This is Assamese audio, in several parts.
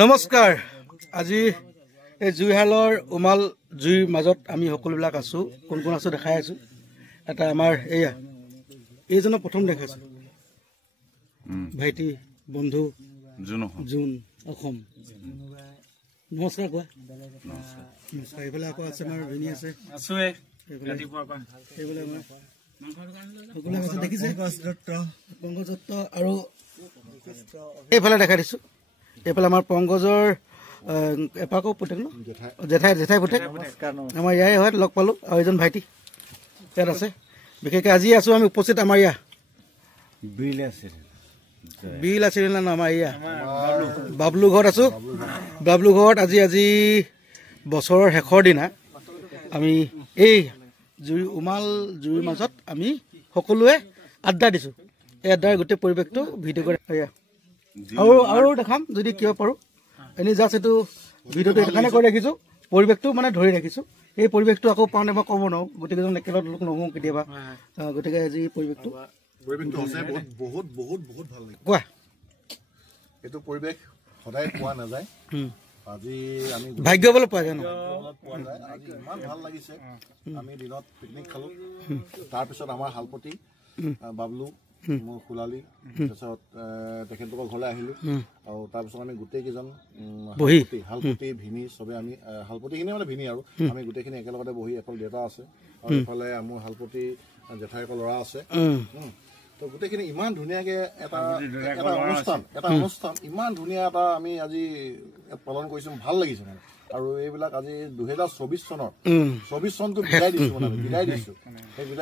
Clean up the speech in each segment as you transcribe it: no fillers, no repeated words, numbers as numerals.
নমস্কাৰ আজি এই জুইহালৰ উমাল জুইৰ মাজত আমি সকলোবিলাক আছো কোন কোন আছো দেখাই আছো এটা আমাৰ এইজনৰ প্ৰথম দেখাইছো ভাইটি বন্ধু জুন অসম নমস্কাৰ কোৱা নমস্কাৰ এইফালে আকৌ আছে আমাৰ ভিনি আছে দেখিছে পংকজ দত্ত আৰু এইফালে দেখাই দিছো এইফালে আমাৰ পংকজৰ এপাকো পুতেক ন জেঠাই পুতেক আমাৰ ইয়াৰে হয় লগ পালো আৰু এজন ভাইটি ইয়াত আছে বিশেষকৈ আজি আছো আমি উপস্থিত আমাৰ ইয়াত বিল আছিল না আমাৰ ইয়াত বাবলু ঘৰত আছো বাবলু ঘৰত আজি বছৰৰ শেষৰ দিনা আমি এই উমাল জুইৰ মাজত আমি সকলোৱে আড্ডা দিছো এই আড্ডাৰ গোটেই পৰিৱেশটো ভিডিঅ' কৰি আৰু দেখাম যদি কিয় পাৰোঁ এনেই জাষ্ট এইটো ভিডিঅ'টো সেইকাৰণে কৰি ৰাখিছোঁ পৰিৱেশটো মানে ধৰি ৰাখিছোঁ এই পৰিৱেশটো আকৌ পাওঁতে মই ক'ব নোৱাৰোঁ গোটেইকেইজন একেলগে লোক নহওঁ কেতিয়াবা গতিকে আজি পৰিৱেশটো বহুত বহুত বহুত ভাল লাগে কোৱা এইটো পৰিৱেশ সদায় পোৱা নাযায় আজি আমি ভাগ্য বলে পোৱা যায় ন আজি ইমান ভাল লাগিছে আমি দিনত পিকনিক খালোঁ তাৰপিছত আমাৰ হালপতি বাবলু মোৰ খুলালি তাৰপিছত তেখেতলোকৰ ঘৰলৈ আহিলোঁ আৰু তাৰপিছত আমি গোটেইকেইজন হালপতি ভিনি চবে আমি হালপতিখিনি মানে ভিনি আৰু আমি গোটেইখিনি একেলগতে বহি এফালে দেউতা আছে আৰু এইফালে মোৰ হালপতি জেঠাইকৰ ল'ৰা আছে তো গোটেইখিনি ইমান ধুনীয়াকৈ এটা অনুষ্ঠান ইমান ধুনীয়া এটা আমি আজি পালন কৰিছোঁ ভাল লাগিছে মানে আৰু এইবিলাক আজি 2024 চনৰ 24 চনটো বিদায় দিছোঁ মানে বিদায়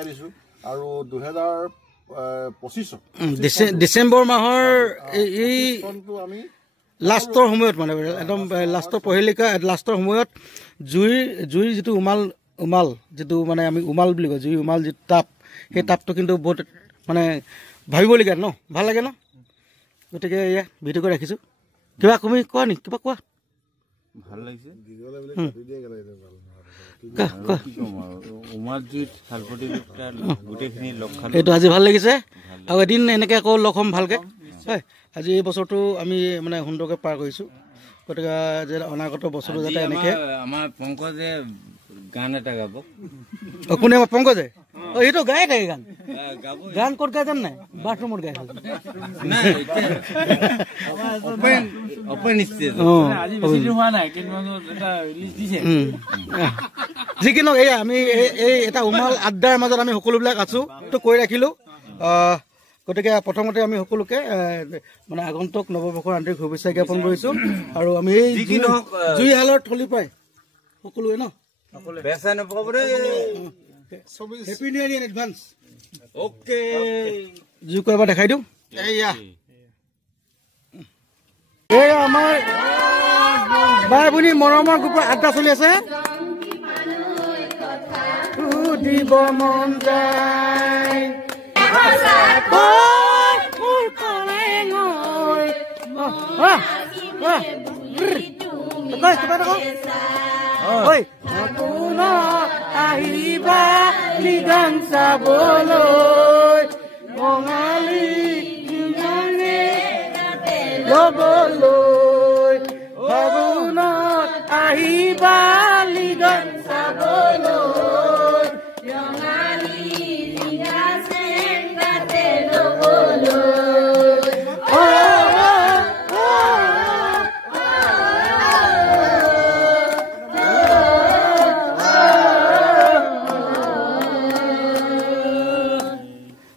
দিছোঁ আৰু 2025 ডিচেম্বৰ মাহৰ এই লাষ্টৰ সময়ত মানে একদম লাষ্টৰ পহিলিকা লাষ্টৰ সময়ত জুইৰ যিটো উমাল যিটো মানে আমি উমাল বুলি কওঁ জুই উমাল যিটো তাপ সেই তাপটো কিন্তু বহুত মানে ভাবিবলগীয়া ন ভাল লাগে ন গতিকে এয়া ভিডিঅ' কৰি ৰাখিছোঁ কিবা তুমি কোৱা নি কিবা কোৱা ভাল লাগিছে এইটো আজি ভাল লাগিছে আৰু এদিন এনেকৈ আকৌ লগ হ'ম ভালকৈ হয় আজি এই বছৰটো আমি মানে সুন্দৰকৈ পাৰ কৰিছোঁ গতিকে যে অনাগত বছৰটো যাতে এনেকৈ আমাৰ পংকজে গান এটা গাব কোনে আমাৰ পংকজে এইটো গায়ে থাকে গান ক'ত গাই জান নাই বাথৰুমত গাই যি কি নহওক এয়া আমি এই এটা উমাল আড্ডাৰ মাজত আমি সকলোবিলাক আছো তো কৈ ৰাখিলোঁ গতিকে প্ৰথমতে আমি সকলোকে মানে আগন্তুক নৱবৰ্ষৰ আন্তৰিক শুভেচ্ছা জ্ঞাপন কৰিছোঁ আৰু আমি এই জুইহালৰ থলী পাই সকলোৱে ন happy new year in advance okay জুইকো এবাৰ দেখাই দিওঁ এই আমাৰ বাই ভনী মৰমৰ গ্ৰুপৰ আড্ডা চলি আছে দিব মন যায় আহিবা নিদান চাবলৈ বঙালী লবলৈ ফাগুনত আহিবা নিদান চাবলৈ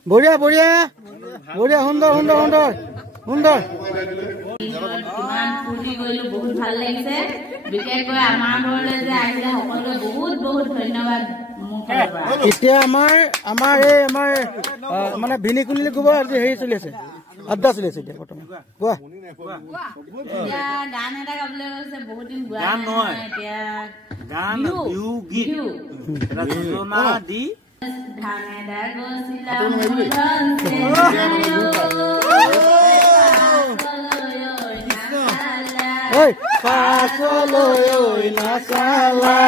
বঢ়িয়া বঢ়িয়া বঢ়িয়া সুন্দৰ সুন্দৰ সুন্দৰ সুন্দৰ ইমান ফূৰ্তি কৰিলোঁ বহুত ভাল লাগিছে বিশেষকৈ আমাৰ ঘৰলৈ যে আহিলে সকলোকে বহুত বহুত ধন্যবাদ এতিয়া আমাৰ এই মানে ভিনি কুনিলি ক'ব আজি হেৰি চলি আছে আড্ডা চলি আছে এতিয়া বৰ্তমান কোৱা এতিয়া গান এটা গাবলৈ গৈছে বহুত দিন গোৱা নহয় এতিয়া গান দি ধানেদা গছিলা পাছলৈ নাচালা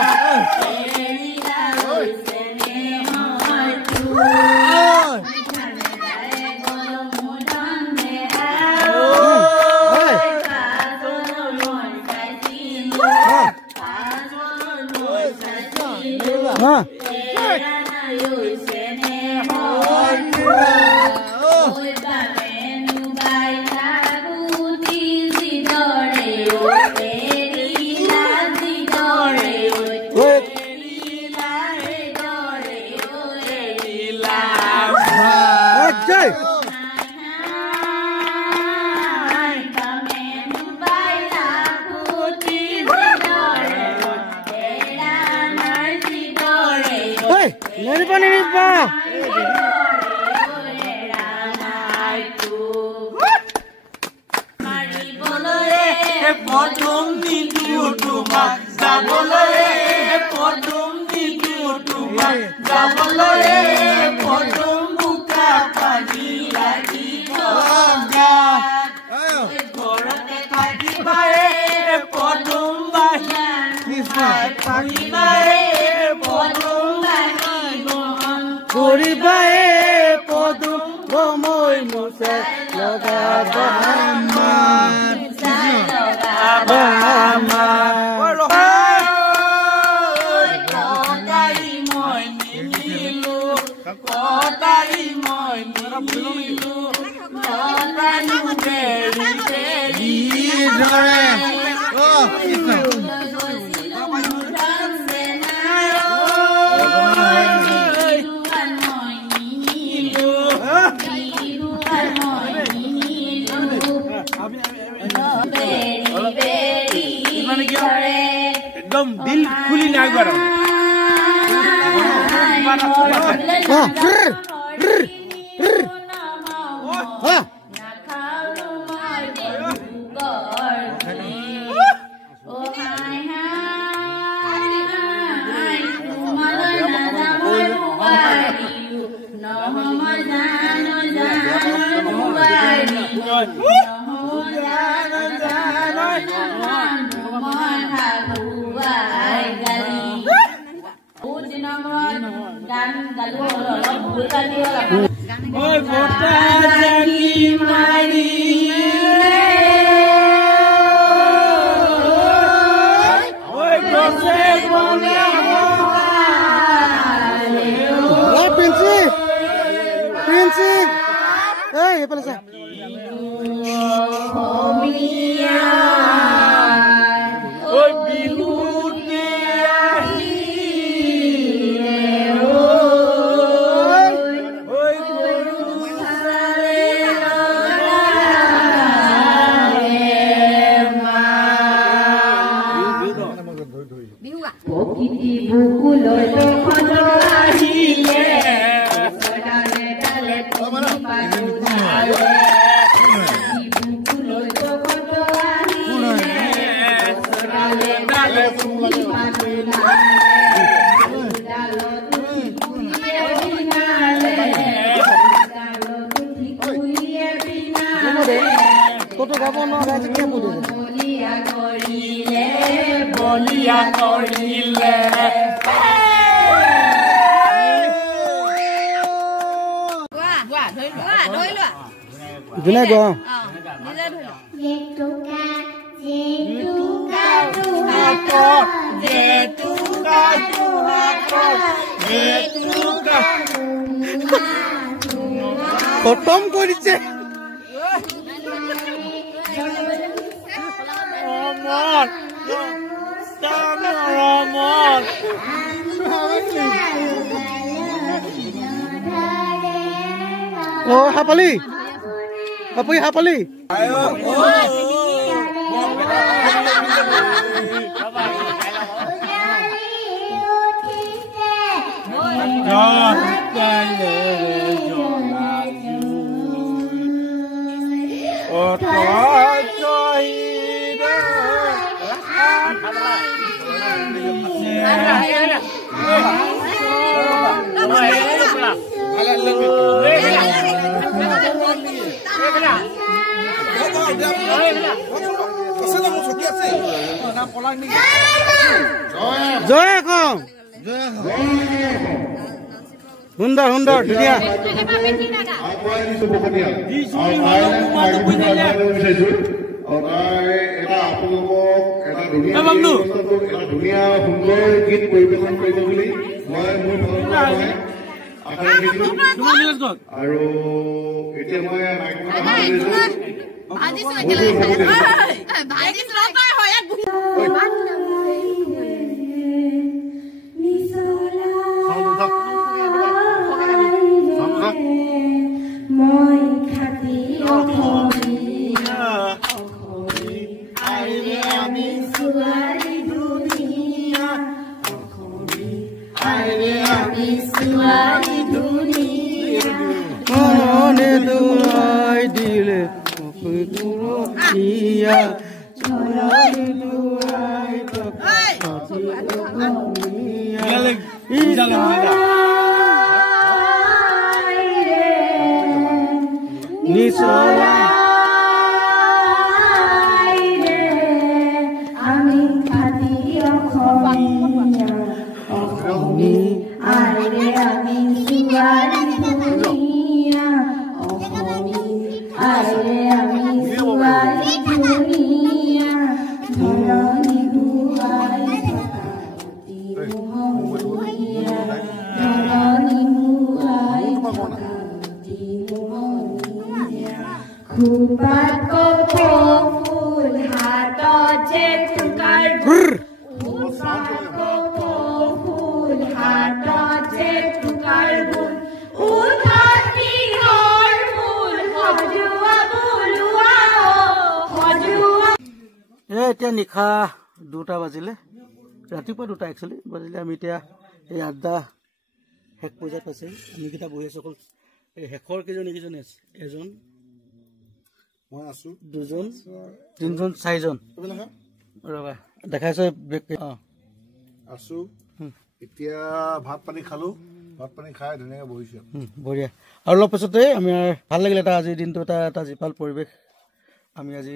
एकदम दिल खुली ना गरम খতম কৰিছে Oh, Hapali. Hapuy Hapali. জয় কম সুন্দৰ সুন্দৰ ধুনীয়া আপোনালোকক এটা ধুনীয়া সুন্দৰ গীত পৰিৱেশন কৰিব বুলি মই মোৰ ফালৰ পৰা আশা ৰাখিছো। আৰু এতিয়া মই দিলে এতিয়া নিশা 2টা বাজিলে, ৰাতিপুৱা 2টা একচুৱেলি বাজিলে। আমি এতিয়া এই আড্ডা শেষ পৰ্যায়ত আছে। আমি কেইটা বহি আছো। অকল এই শেষৰ কেইজন আছে? এজন, মই আছো, 2জন, 3জন, 4জন ৰবা দেখাইছে আছো। এতিয়া ভাত পানী খালো, ভাত পানী খাই ধুনীয়াকে বহিছো। বঢ়িয়া। আৰু অলপ পিছতে আমি ভাল লাগিলে এটা আজিৰ দিনটো এটা জীপাল পৰিৱেশ আমি আজি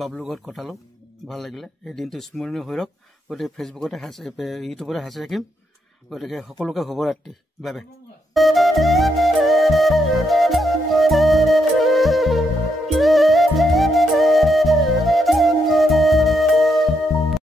বাবলু ঘৰত কটালো। ভাল লাগিলে। এই দিনটো স্মৰণীয় হৈ ৰওক। গতিকে ফেচবুকতে ইউটিউবতে সাঁচি ৰাখিম। গতিকে সকলোকে শুভৰাত্ৰি। Bye bye.